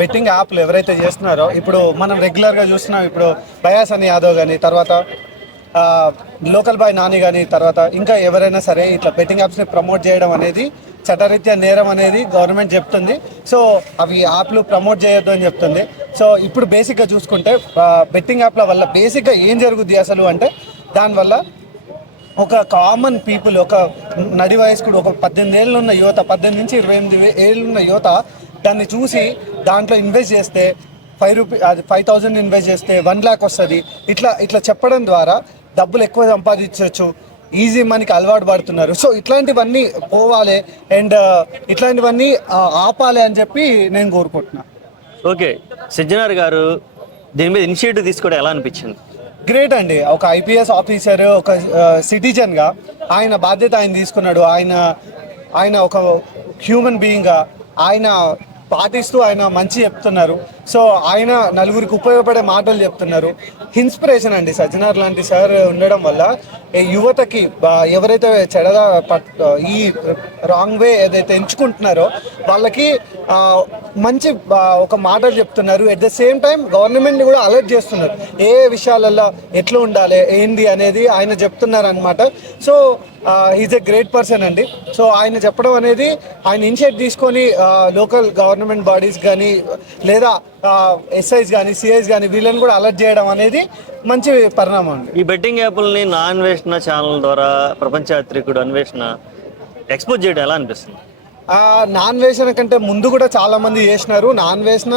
Betting యాప్లు ఎవరైతే చేస్తున్నారో ఇప్పుడు మనం రెగ్యులర్గా చూస్తున్నాం ఇప్పుడు బయాస్ అని యాదవ్ కానీ తర్వాత లోకల్ బాయ్ నాని కానీ తర్వాత ఇంకా ఎవరైనా సరే ఇట్లా బెట్టింగ్ యాప్స్ని ప్రమోట్ చేయడం అనేది చట్టరీత్యా నేరం అనేది గవర్నమెంట్ చెప్తుంది. సో అవి యాప్లు ప్రమోట్ చేయొద్దు అని చెప్తుంది. సో ఇప్పుడు బేసిక్గా చూసుకుంటే బెట్టింగ్ యాప్ల వల్ల బేసిక్గా ఏం జరుగుద్ది అసలు అంటే దానివల్ల ఒక కామన్ పీపుల్ ఒక నడి వయస్కుడు ఒక పద్దెనిమిది ఏళ్ళు ఉన్న యువత పద్దెనిమిది నుంచి ఇరవై ఎనిమిది ఏళ్ళు ఉన్న యువత దాన్ని చూసి దాంట్లో ఇన్వెస్ట్ చేస్తే ఫైవ్ రూపీ అది ఫైవ్ థౌజండ్ ఇన్వెస్ట్ చేస్తే వన్ ల్యాక్ వస్తుంది. ఇట్లా ఇట్లా చెప్పడం ద్వారా డబ్బులు ఎక్కువ సంపాదించవచ్చు ఈజీ మనకి అలవాటు పడుతున్నారు. సో ఇట్లాంటివన్నీ పోవాలి అండ్ ఇట్లాంటివన్నీ ఆ, ఆపాలి అని చెప్పి నేను కోరుకుంటున్నాను ఓకే. సజ్జనార్ గారు దీని మీద ఇనిషియేటివ్ తీసుకోవడం ఎలా అనిపించింది? గ్రేట్ అండి. ఒక ఐపీఎస్ ఆఫీసర్ ఒక సిటిజన్గా ఆయన బాధ్యత ఆయన తీసుకున్నాడు. ఆయన ఆయన ఒక హ్యూమన్ బీయింగ్గా ఆయన పాటిస్తూ ఆయన మంచి చెప్తున్నారు. సో ఆయన నలుగురికి ఉపయోగపడే మాటలు చెప్తున్నారు. ఇన్స్పిరేషన్ అండి సజ్జనార్ లాంటి సార్ ఉండడం వల్ల యువతకి ఎవరైతే చెడగా ఈ రాంగ్ వే ఏదైతే ఎంచుకుంటున్నారో వాళ్ళకి మంచి ఒక మాటలు చెప్తున్నారు. ఎట్ ద సేమ్ టైం గవర్నమెంట్ని కూడా అలర్ట్ చేస్తున్నారు. ఏ విషయాలలో ఎట్లా ఉండాలి ఏంది అనేది ఆయన చెప్తున్నారు అనమాట so is a great person అండి. సో ఆయన చెప్పడం అనేది ఆయన ఇనిషియేట్ తీసుకొని లోకల్ గవర్నమెంట్ బాడీస్ కానీ లేదా ఎస్ఐస్ కానీ సిఐస్ కానీ వీళ్ళని కూడా అలర్ట్ చేయడం అనేది మంచి పరిణామం అండి. ఈ బెట్టింగ్ యాప్లని నా అన్వేషణ ఛానల్ ద్వారా ప్రపంచ యాత్రికుడు అన్వేషణ ఎక్స్పోజ్ చేయడం ఎలా అనిపిస్తుంది? నాన్ వేసిన కంటే ముందు కూడా చాలా మంది చేసినారు నాన్ వేసిన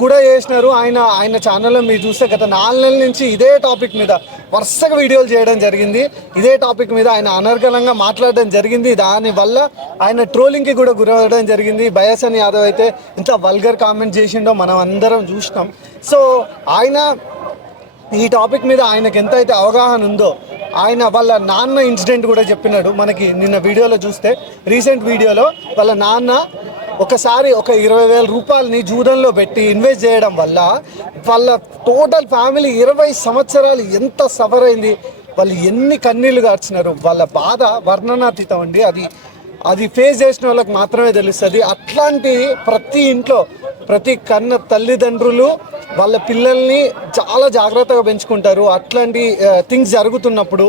కూడా చేసినారు ఆయన ఆయన ఛానల్లో మీరు చూస్తే గత నాలుగు నెలల నుంచి ఇదే టాపిక్ మీద వరుసగా వీడియోలు చేయడం జరిగింది. ఇదే టాపిక్ మీద ఆయన అనర్గళంగా మాట్లాడడం జరిగింది. దానివల్ల ఆయన ట్రోలింగ్కి కూడా గురవడం జరిగింది. బయాసన్ యాదవ్ అయితే ఇంత వల్గర్ కామెంట్ చేసిండో మనం అందరం చూసినాం. సో ఆయన ఈ టాపిక్ మీద ఆయనకు ఎంత అయితే అవగాహన ఉందో ఆయన వాళ్ళ నాన్న ఇన్సిడెంట్ కూడా చెప్పినాడు మనకి నిన్న వీడియోలో చూస్తే. రీసెంట్ వీడియోలో వాళ్ళ నాన్న ఒకసారి ఒక ఇరవై వేల రూపాయలని జూదంలో పెట్టి ఇన్వెస్ట్ చేయడం వల్ల వాళ్ళ టోటల్ ఫ్యామిలీ ఇరవై సంవత్సరాలు ఎంత సఫర్ అయింది వాళ్ళు ఎన్ని కన్నీళ్ళు గార్చినారు వాళ్ళ బాధ వర్ణనాతీతం అండి. అది అది ఫేస్ చేసిన వాళ్ళకి మాత్రమే తెలుస్తుంది. అట్లాంటి ప్రతి ఇంట్లో ప్రతి కన్న తల్లిదండ్రులు వాళ్ళ పిల్లల్ని చాలా జాగ్రత్తగా పెంచుకుంటారు. అట్లాంటి థింగ్స్ జరుగుతున్నప్పుడు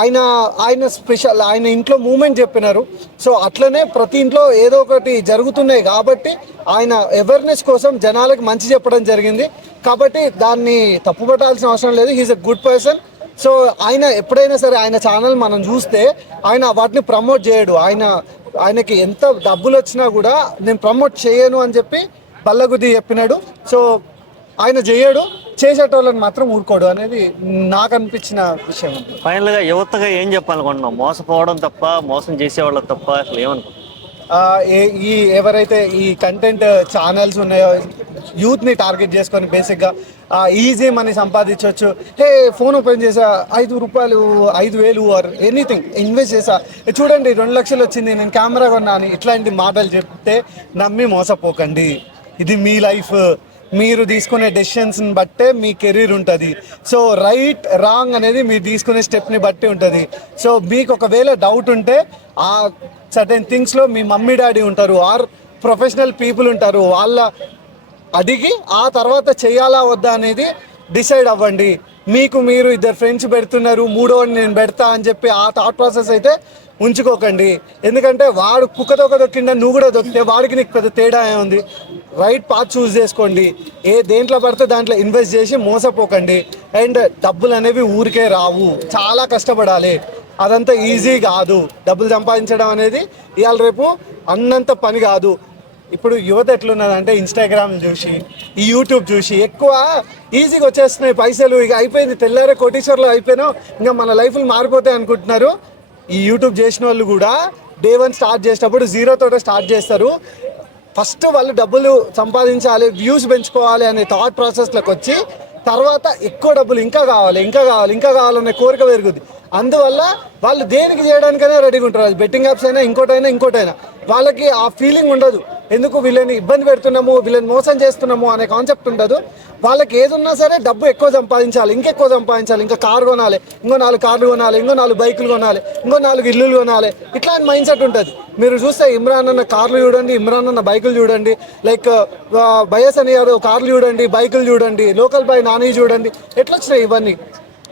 ఆయన ఆయన స్పెషల్ ఆయన ఇంట్లో మూమెంట్ చెప్పినారు. సో అట్లనే ప్రతి ఇంట్లో ఏదో ఒకటి జరుగుతున్నాయి కాబట్టి ఆయన అవేర్నెస్ కోసం జనాలకు మంచి చెప్పడం జరిగింది. కాబట్టి దాన్ని తప్పుపట్టాల్సిన అవసరం లేదు. He's a good person so ఆయన ఎప్పుడైనా సరే ఆయన ఛానల్ మనం చూస్తే ఆయన వాటిని ప్రమోట్ చేయడు. ఆయన ఆయనకి ఎంత డబ్బులు వచ్చినా కూడా నేను ప్రమోట్ చేయను అని చెప్పి బల్లగుద్ది చెప్పినాడు. సో ఆయన చేయడు. చేసేటోళ్ళని మాత్రం ఊరుకోడు అనేది నాకు అనిపించిన విషయం. ఫైనల్గా యువతగా ఏం చెప్పాలనుకుంటున్నాం మోసపోవడం తప్ప మోసం చేసేవాళ్ళ తప్ప అసలు ఏమనుకుంటున్నాం ఈ ఎవరైతే ఈ కంటెంట్ ఛానల్స్ ఉన్నాయో యూత్ని టార్గెట్ చేసుకొని బేసిక్గా ఈజీ మనీ సంపాదించవచ్చు హే ఫోన్ ఓపెన్ చేసా ఐదు రూపాయలు ఐదు వేలు ఆర్ ఎనీథింగ్ ఇన్వెస్ట్ చేసా. చూడండి రెండు లక్షలు వచ్చింది నేను కెమెరా కొన్నాను ఇట్లాంటి మాటలు చెప్తే నమ్మి మోసపోకండి. ఇది మీ లైఫ్ మీరు తీసుకునే డెసిషన్స్ని బట్టే మీ కెరీర్ ఉంటుంది. సో రైట్ రాంగ్ అనేది మీరు తీసుకునే స్టెప్ని బట్టి ఉంటుంది. సో మీకు ఒకవేళ డౌట్ ఉంటే ఆ సర్టెన్ థింగ్స్లో మీ మమ్మీ డాడీ ఉంటారు. ఆర్ ప్రొఫెషనల్ పీపుల్ ఉంటారు. వాళ్ళ అడిగి ఆ తర్వాత చేయాలా వద్దా అనేది డిసైడ్ అవ్వండి. మీకు మీరు ఇద్దరు ఫ్రెండ్స్ పెడుతున్నారు. మూడోని నేను పెడతా అని చెప్పి ఆ థాట్ ప్రాసెస్ అయితే ఉంచుకోకండి. ఎందుకంటే వాడు కుక్క తొక్క దొక్కిండా నువ్వు కూడా దొక్కితే వాడికి నీకు పెద్ద తేడా ఏముంది? రైట్ పాత్ చూస్ చేసుకోండి. ఏ దేంట్లో పడితే దాంట్లో ఇన్వెస్ట్ చేసి మోసపోకండి. అండ్ డబ్బులు అనేవి ఊరికే రావు. చాలా కష్టపడాలి. అదంతా ఈజీ కాదు. డబ్బులు సంపాదించడం అనేది ఇవాళ రేపు అన్నంత పని కాదు. ఇప్పుడు యువత ఎట్లున్నదంటే ఇన్స్టాగ్రామ్ చూసి ఈ యూట్యూబ్ చూసి ఎక్కువ ఈజీగా వచ్చేస్తున్నాయి పైసలు. ఇక అయిపోయింది. తెల్లారే కోటీశ్వర్లు అయిపోయినా ఇంకా మన లైఫ్లు మారిపోతాయి అనుకుంటున్నారు. ఈ యూట్యూబ్ చేసిన వాళ్ళు కూడా డే వన్ స్టార్ట్ చేసేటప్పుడు జీరోతో స్టార్ట్ చేస్తారు. ఫస్ట్ వాళ్ళు డబ్బులు సంపాదించాలి వ్యూస్ పెంచుకోవాలి అనే థాట్ ప్రాసెస్లోకి వచ్చి తర్వాత ఎక్కువ డబ్బులు ఇంకా కావాలి ఇంకా కావాలి ఇంకా కావాలనే కోరిక పెరుగుద్ది. అందువల్ల వాళ్ళు దేనికి చేయడానికైనా రెడీగా ఉంటారు. అది బెట్టింగ్ యాప్స్ అయినా ఇంకోటైనా ఇంకోటైనా. వాళ్ళకి ఆ ఫీలింగ్ ఉండదు. ఎందుకు వీళ్ళని ఇబ్బంది పెడుతున్నాము వీళ్ళని మోసం చేస్తున్నాము అనే కాన్సెప్ట్ ఉండదు. వాళ్ళకి ఏదున్నా సరే డబ్బు ఎక్కువ సంపాదించాలి ఇంకెక్కువ సంపాదించాలి. ఇంకా కారు కొనాలి ఇంకో నాలుగు కార్లు కొనాలి ఇంకో నాలుగు బైకులు కొనాలి ఇంకో నాలుగు ఇల్లులు కొనాలి. ఇట్లాంటి మైండ్ సెట్ ఉంటుంది. మీరు చూస్తే ఇమ్రాన్ అన్న కార్లు చూడండి ఇమ్రాన్ అన్న బైకులు చూడండి లైక్ బయస్ అని గారు కార్లు చూడండి బైకులు చూడండి లోకల్ బై నాని చూడండి ఎట్లా వచ్చినాయి ఇవన్నీ?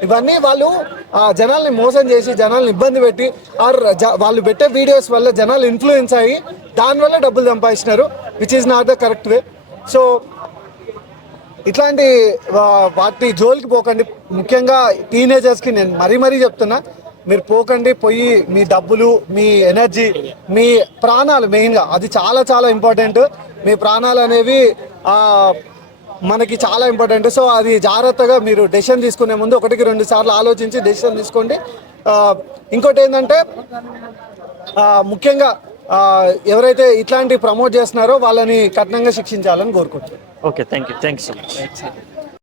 ఇవన్నీ వాళ్ళు ఆ జనాల్ని మోసం చేసి జనాల్ని ఇబ్బంది పెట్టి ఆర్ వాళ్ళు పెట్టే వీడియోస్ వల్ల జనాలు ఇన్ఫ్లుయెన్స్ అయ్యి దానివల్ల డబ్బులు సంపాదించినారు which is not the correct way so ఇట్లాంటి వా- వాటి జోలికి పోకండి. ముఖ్యంగా టీనేజర్స్కి నేను మరీ మరీ చెప్తున్నా మీరు పోకండి పోయి మీ డబ్బులు మీ ఎనర్జీ మీ ప్రాణాలు మెయిన్గా అది చాలా చాలా ఇంపార్టెంట్ మీ ప్రాణాలు అనేవి మనకి చాలా ఇంపార్టెంట్ సో అది జాగ్రత్తగా మీరు డెసిషన్ తీసుకునే ముందు ఒకటికి రెండు సార్లు ఆలోచించి డెసిషన్ తీసుకోండి. ఆ, ఇంకోటి ఏంటంటే ఆ, ముఖ్యంగా ఆ, ఎవరైతే ఇట్లాంటి ప్రమోట్ చేస్తున్నారో వాళ్ళని కఠినంగా శిక్షించాలని కోరుకుంటున్నాను. Okay thank you thank you so much